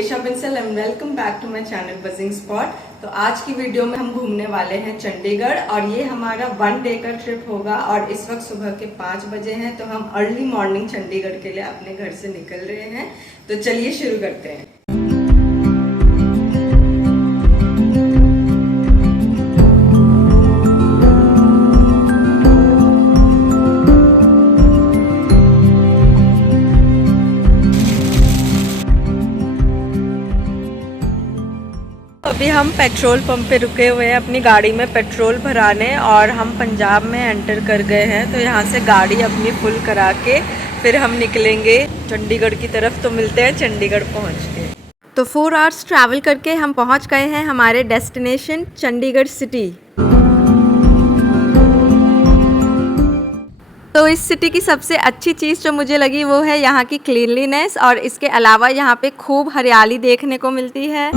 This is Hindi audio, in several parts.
केशा Bansal and welcome back to my channel buzzing spot. तो आज की वीडियो में हम घूमने वाले हैं चंडीगढ़ और ये हमारा 1 डे का ट्रिप होगा और इस वक्त सुबह के 5 बजे हैं। तो हम अर्ली मॉर्निंग चंडीगढ़ के लिए अपने घर से निकल रहे हैं। तो चलिए शुरू करते हैं। अभी हम पेट्रोल पंप पे रुके हुए हैं अपनी गाड़ी में पेट्रोल भराने और हम पंजाब में एंटर कर गए हैं। तो यहाँ से गाड़ी अपनी फुल करा के फिर हम निकलेंगे चंडीगढ़ की तरफ। तो मिलते हैं चंडीगढ़ पहुँच के। तो 4 आवर्स ट्रैवल करके हम पहुँच गए हैं हमारे डेस्टिनेशन चंडीगढ़ सिटी। तो इस सिटी की सबसे अच्छी चीज़ जो मुझे लगी वो है यहाँ की क्लीनलीनेस और इसके अलावा यहाँ पे खूब हरियाली देखने को मिलती है।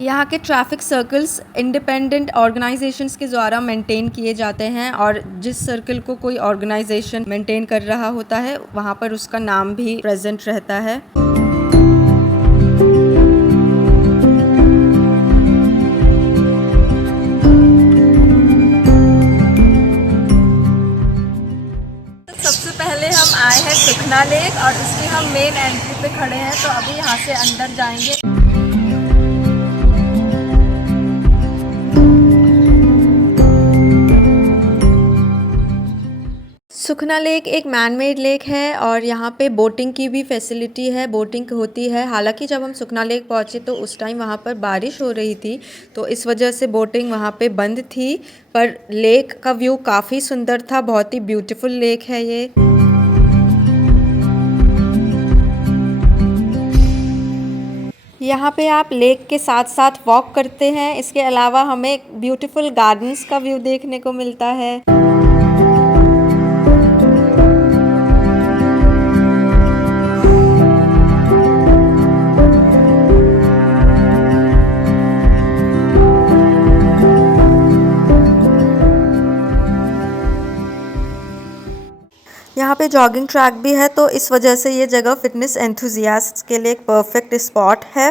यहाँ के ट्रैफिक सर्कल्स इंडिपेंडेंट ऑर्गेनाइजेशंस के द्वारा मेंटेन किए जाते हैं और जिस सर्कल को कोई ऑर्गेनाइजेशन मेंटेन कर रहा होता है वहाँ पर उसका नाम भी प्रेजेंट रहता है। सबसे पहले हम आए हैं सुखना लेक और इसकी हम मेन एंट्री पे खड़े हैं। तो अभी यहाँ से अंदर जाएंगे। सुखना लेक एक मैन मेड लेक है और यहाँ पे बोटिंग की भी फैसिलिटी है, बोटिंग होती है। हालांकि जब हम सुखना लेक पहुँचे तो उस टाइम वहाँ पर बारिश हो रही थी तो इस वजह से बोटिंग वहाँ पे बंद थी, पर लेक का व्यू काफ़ी सुंदर था। बहुत ही ब्यूटीफुल लेक है ये। यहाँ पे आप लेक के साथ साथ वॉक करते हैं। इसके अलावा हमें ब्यूटीफुल गार्डन्स का व्यू देखने को मिलता है। यहाँ पे जॉगिंग ट्रैक भी है तो इस वजह से ये जगह फिटनेस एंथुजियास्ट्स के लिए एक परफेक्ट स्पॉट है।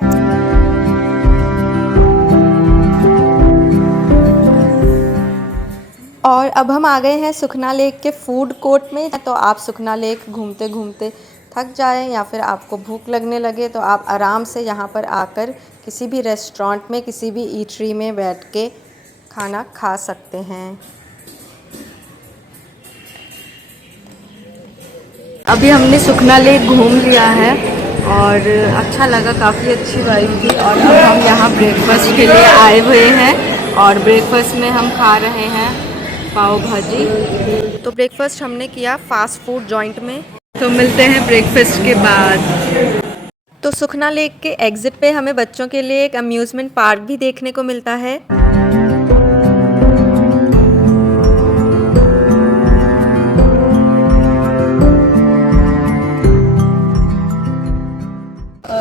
और अब हम आ गए हैं सुखना लेक के फूड कोर्ट में। तो आप सुखना लेक घूमते घूमते थक जाएं या फिर आपको भूख लगने लगे तो आप आराम से यहाँ पर आकर किसी भी रेस्टोरेंट में किसी भी ईटरी में बैठ के खाना खा सकते हैं। अभी हमने सुखना लेक घूम लिया है और अच्छा लगा, काफ़ी अच्छी वाइब थी। और अब हम यहाँ ब्रेकफास्ट के लिए आए हुए हैं और ब्रेकफास्ट में हम खा रहे हैं पाव भाजी। तो ब्रेकफास्ट हमने किया फास्ट फूड जॉइंट में। तो मिलते हैं ब्रेकफास्ट के बाद। तो सुखना लेक के एग्जिट पे हमें बच्चों के लिए एक अम्यूज़मेंट पार्क भी देखने को मिलता है।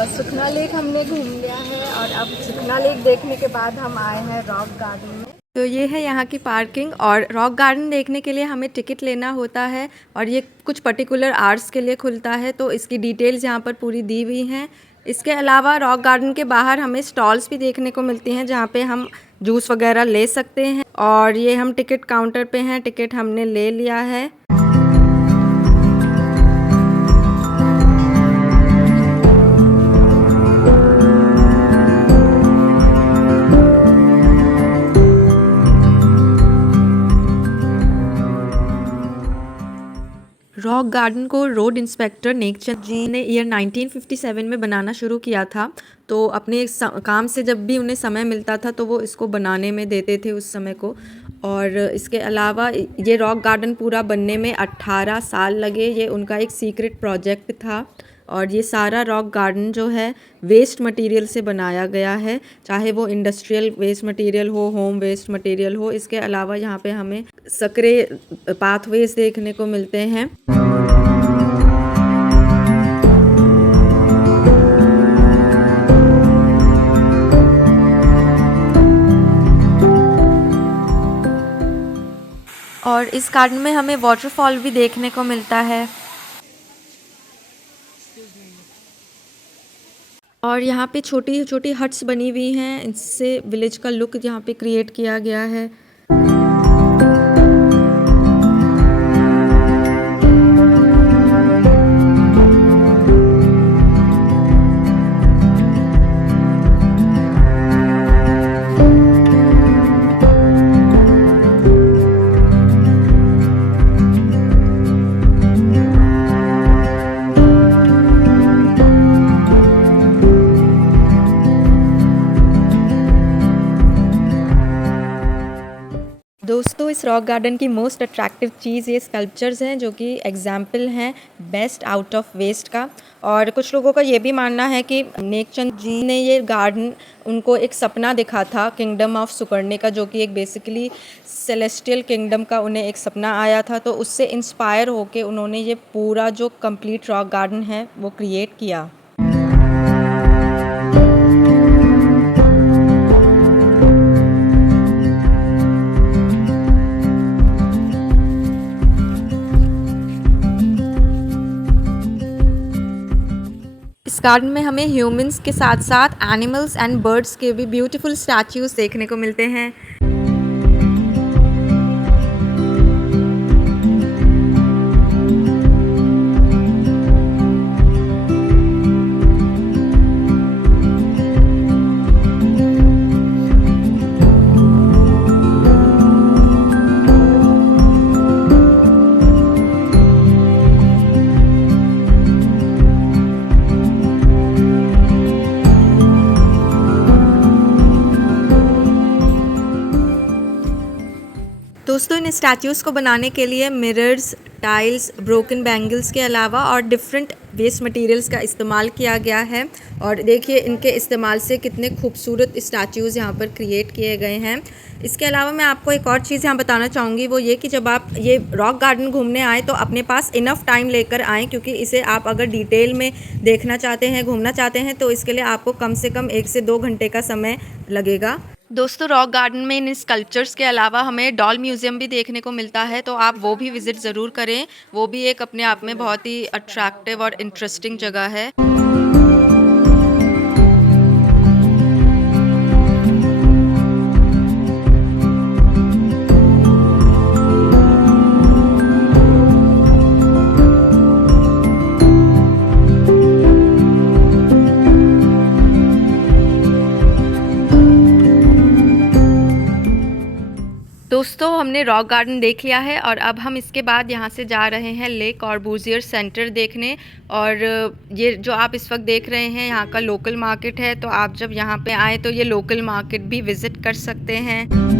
सुखना लेक हमने घूम लिया है और अब सुखना लेक देखने के बाद हम आए हैं रॉक गार्डन में। तो ये है यहाँ की पार्किंग और रॉक गार्डन देखने के लिए हमें टिकट लेना होता है और ये कुछ पर्टिकुलर आवर्स के लिए खुलता है। तो इसकी डिटेल्स यहाँ पर पूरी दी हुई हैं। इसके अलावा रॉक गार्डन के बाहर हमें स्टॉल्स भी देखने को मिलती हैं जहाँ पे हम जूस वगैरह ले सकते हैं। और ये हम टिकट काउंटर पे हैं, टिकट हमने ले लिया है। रॉक गार्डन को रोड इंस्पेक्टर नेकचंद जी ने ईयर 1957 में बनाना शुरू किया था। तो अपने काम से जब भी उन्हें समय मिलता था तो वो इसको बनाने में देते थे उस समय को। और इसके अलावा ये रॉक गार्डन पूरा बनने में 18 साल लगे। ये उनका एक सीक्रेट प्रोजेक्ट था और ये सारा रॉक गार्डन जो है वेस्ट मटेरियल से बनाया गया है, चाहे वो इंडस्ट्रियल वेस्ट मटेरियल हो, होम वेस्ट मटेरियल हो। इसके अलावा यहाँ पे हमें सकरे पाथवेज देखने को मिलते हैं। इस गार्डन में हमें वाटरफॉल भी देखने को मिलता है। और यहाँ पे छोटी छोटी हट्स बनी हुई हैं, इससे विलेज का लुक यहाँ पे क्रिएट किया गया है। दोस्तों, इस रॉक गार्डन की मोस्ट अट्रैक्टिव चीज़ ये स्कल्पचर्स हैं, जो कि एग्जाम्पल हैं बेस्ट आउट ऑफ वेस्ट का। और कुछ लोगों का ये भी मानना है कि नेकचंद जी ने ये गार्डन, उनको एक सपना दिखा था किंगडम ऑफ सुकर्णे का, जो कि एक बेसिकली सेलेस्टियल किंगडम का उन्हें एक सपना आया था। तो उससे इंस्पायर होके उन्होंने ये पूरा जो कंप्लीट रॉक गार्डन है वो क्रिएट किया। इस गार्डन में हमें ह्यूमंस के साथ साथ एनिमल्स एंड बर्ड्स के भी ब्यूटीफुल स्टैच्यूज़ देखने को मिलते हैं। दोस्तों, इन स्टैच्यूज़ को बनाने के लिए मिरर्स, टाइल्स, ब्रोकन बैंगल्स के अलावा और डिफरेंट वेस्ट मटेरियल्स का इस्तेमाल किया गया है। और देखिए इनके इस्तेमाल से कितने खूबसूरत स्टैच्यूज़ यहाँ पर क्रिएट किए गए हैं। इसके अलावा मैं आपको एक और चीज़ यहाँ बताना चाहूँगी, वो ये कि जब आप ये रॉक गार्डन घूमने आएँ तो अपने पास इनफ टाइम लेकर आएँ, क्योंकि इसे आप अगर डिटेल में देखना चाहते हैं, घूमना चाहते हैं, तो इसके लिए आपको कम से कम 1 से 2 घंटे का समय लगेगा। दोस्तों, रॉक गार्डन में इन स्कल्पचर्स के अलावा हमें डॉल म्यूज़ियम भी देखने को मिलता है, तो आप वो भी विज़िट ज़रूर करें। वो भी एक अपने आप में बहुत ही अट्रैक्टिव और इंटरेस्टिंग जगह है। दोस्तों, हमने रॉक गार्डन देख लिया है और अब हम इसके बाद यहाँ से जा रहे हैं ले कॉर्बूजियर सेंटर देखने। और ये जो आप इस वक्त देख रहे हैं यहाँ का लोकल मार्केट है, तो आप जब यहाँ पे आएँ तो ये लोकल मार्केट भी विज़िट कर सकते हैं।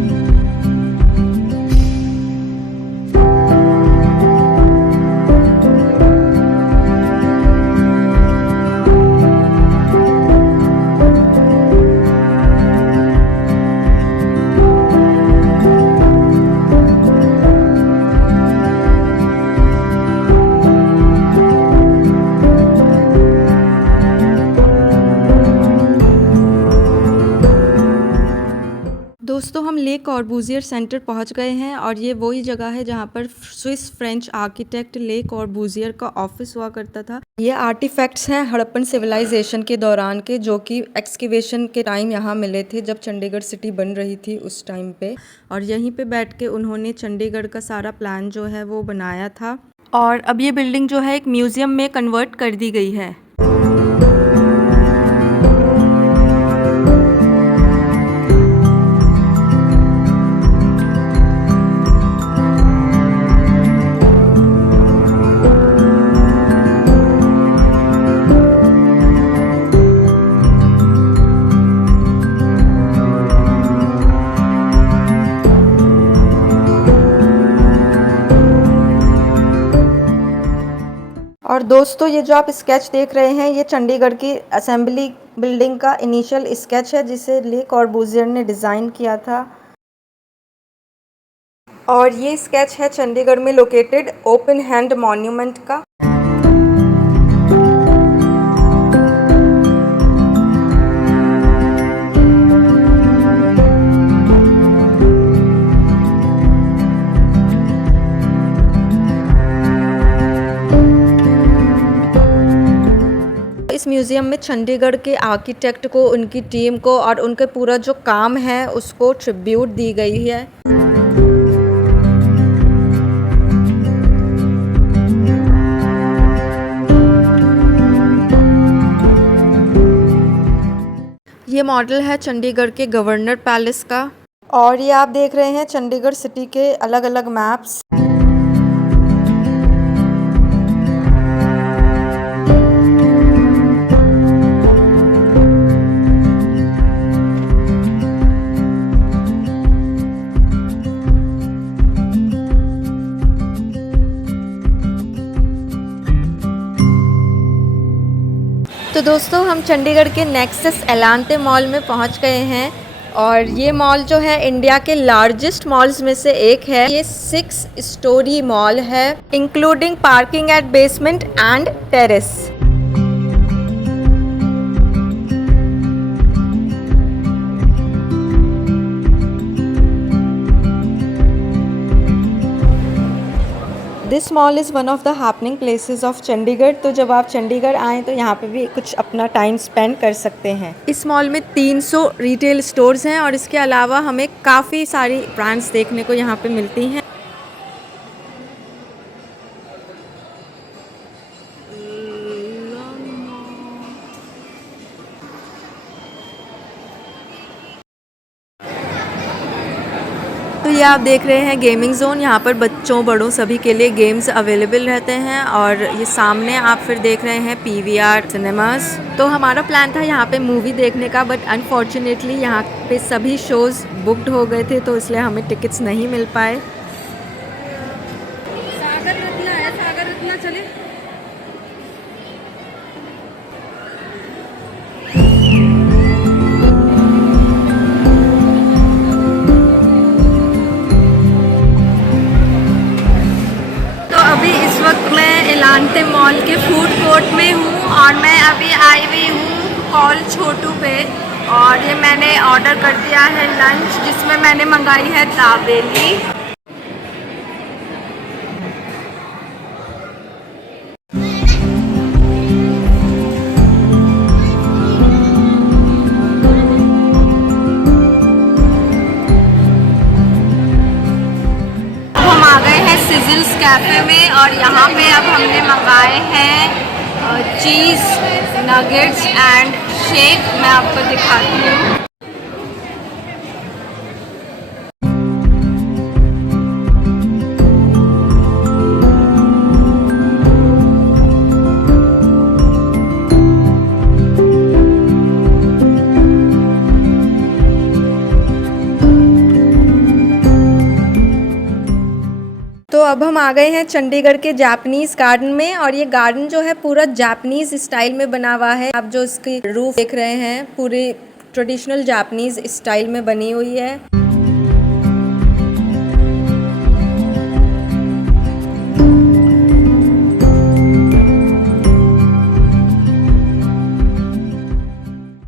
दोस्तों, हम ले कॉर्बूजियर सेंटर पहुंच गए हैं और ये वही जगह है जहां पर स्विस फ्रेंच आर्किटेक्ट ले कॉर्बूजियर का ऑफिस हुआ करता था। ये आर्टिफैक्ट्स हैं हड़प्पन सिविलाइजेशन के दौरान के, जो कि एक्सकेवेशन के टाइम यहाँ मिले थे जब चंडीगढ़ सिटी बन रही थी उस टाइम पे। और यहीं पे बैठ के उन्होंने चंडीगढ़ का सारा प्लान जो है वो बनाया था। और अब ये बिल्डिंग जो है एक म्यूज़ियम में कन्वर्ट कर दी गई है। और दोस्तों, ये जो आप स्केच देख रहे हैं ये चंडीगढ़ की असेंबली बिल्डिंग का इनिशियल स्केच है, जिसे ले कॉर्बूजियर ने डिज़ाइन किया था। और ये स्केच है चंडीगढ़ में लोकेटेड ओपन हैंड मॉन्यूमेंट का। इस म्यूज़ियम में चंडीगढ़ के आर्किटेक्ट को, उनकी टीम को और उनके पूरा जो काम है उसको ट्रिब्यूट दी गई है। ये मॉडल है चंडीगढ़ के गवर्नर पैलेस का और ये आप देख रहे हैं चंडीगढ़ सिटी के अलग अलग मैप्स। तो दोस्तों हम चंडीगढ़ के नेक्सस एलांटे मॉल में पहुंच गए हैं और ये मॉल जो है इंडिया के लार्जेस्ट मॉल्स में से एक है। ये 6 स्टोरी मॉल है including parking at basement and terrace. This mall is one of the happening places of Chandigarh. तो जब आप चंडीगढ़ आएँ तो यहाँ पे भी कुछ अपना टाइम स्पेंड कर सकते हैं। इस मॉल में 300 रिटेल स्टोर्स हैं और इसके अलावा हमें काफ़ी सारी ब्रांड्स देखने को यहाँ पे मिलती हैं। तो ये आप देख रहे हैं गेमिंग जोन। यहाँ पर बच्चों बड़ों सभी के लिए गेम्स अवेलेबल रहते हैं और ये सामने आप फिर देख रहे हैं PVR सिनेमास। तो हमारा प्लान था यहाँ पे मूवी देखने का, बट अनफॉर्चुनेटली यहाँ पे सभी शोज़ बुक्ड हो गए थे तो इसलिए हमें टिकट्स नहीं मिल पाए। सागर रत्ना है, सागर रत्ना चले। एलांटे मॉल के फूड कोर्ट में हूँ और मैं अभी आई हुई हूँ कॉल छोटू पे और ये मैंने ऑर्डर कर दिया है लंच, जिसमें मैंने मंगाई है दाबेली। सिज़ल्स कैफ़े में और यहाँ पे अब हमने मंगाए हैं चीज़ नगेट्स एंड शेक। मैं आपको दिखाती हूँ। तो अब हम आ गए हैं चंडीगढ़ के जापानीज़ गार्डन में और ये गार्डन जो है पूरा जापानीज़ स्टाइल में बना हुआ है। आप जो इसकी रूफ देख रहे हैं पूरी ट्रेडिशनल जापानीज़ स्टाइल में बनी हुई है।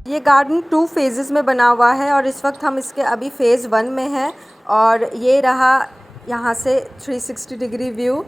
ये गार्डन 2 फेजेस में बना हुआ है और इस वक्त हम इसके अभी फ़ेज़ 1 में हैं और ये रहा यहाँ से 360 डिग्री व्यू।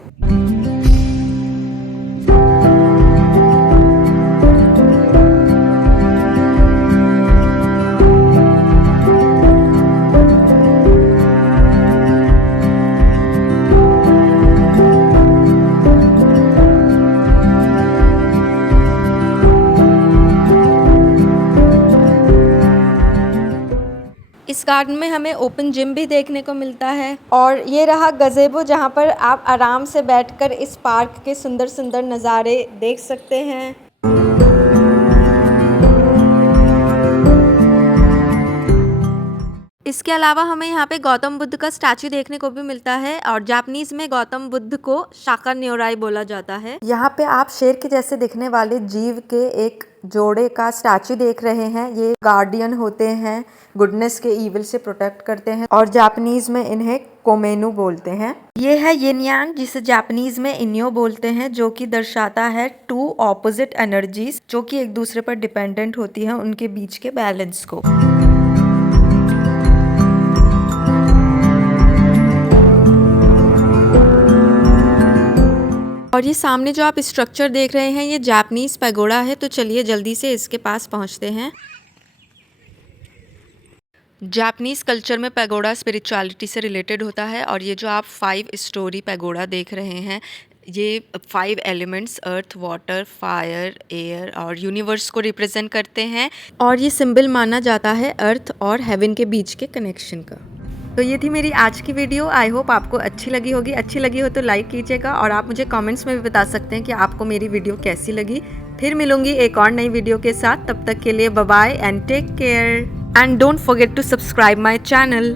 इस गार्डन में हमें ओपन जिम भी देखने को मिलता है और ये रहा गज़ेबो, जहाँ पर आप आराम से बैठकर इस पार्क के सुंदर सुंदर नज़ारे देख सकते हैं। इसके अलावा हमें यहाँ पे गौतम बुद्ध का स्टैचू देखने को भी मिलता है और जापानीज में गौतम बुद्ध को शाका न्योराई बोला जाता है। यहाँ पे आप शेर के जैसे दिखने वाले जीव के एक जोड़े का स्टैचू देख रहे हैं। ये गार्डियन होते हैं, गुडनेस के ईविल से प्रोटेक्ट करते हैं और जापानीज में इन्हें कोमेनु बोलते हैं। ये है यिन यांग, जिसे जापानीज में इन्यो बोलते हैं, जो कि दर्शाता है 2 ऑपोजिट एनर्जीज जो कि एक दूसरे पर डिपेंडेंट होती है, उनके बीच के बैलेंस को। और और ये सामने जो आप स्ट्रक्चर देख रहे हैं ये जापानीज पैगोडा है, तो चलिए जल्दी से इसके पास पहुंचते हैं। जापानीज कल्चर में पैगोडा स्पिरिचुअलिटी से रिलेटेड होता है और ये जो आप 5 स्टोरी पैगोडा देख रहे हैं ये 5 elements earth, water, fire, air और यूनिवर्स को रिप्रेजेंट करते हैं और ये सिंबल माना जाता है अर्थ और हेवन के बीच के कनेक्शन का। तो ये थी मेरी आज की वीडियो। आई होप आपको अच्छी लगी होगी। अच्छी लगी हो तो लाइक कीजिएगा और आप मुझे कमेंट्स में भी बता सकते हैं कि आपको मेरी वीडियो कैसी लगी। फिर मिलूंगी एक और नई वीडियो के साथ, तब तक के लिए bye bye and take care and don't forget to subscribe my channel.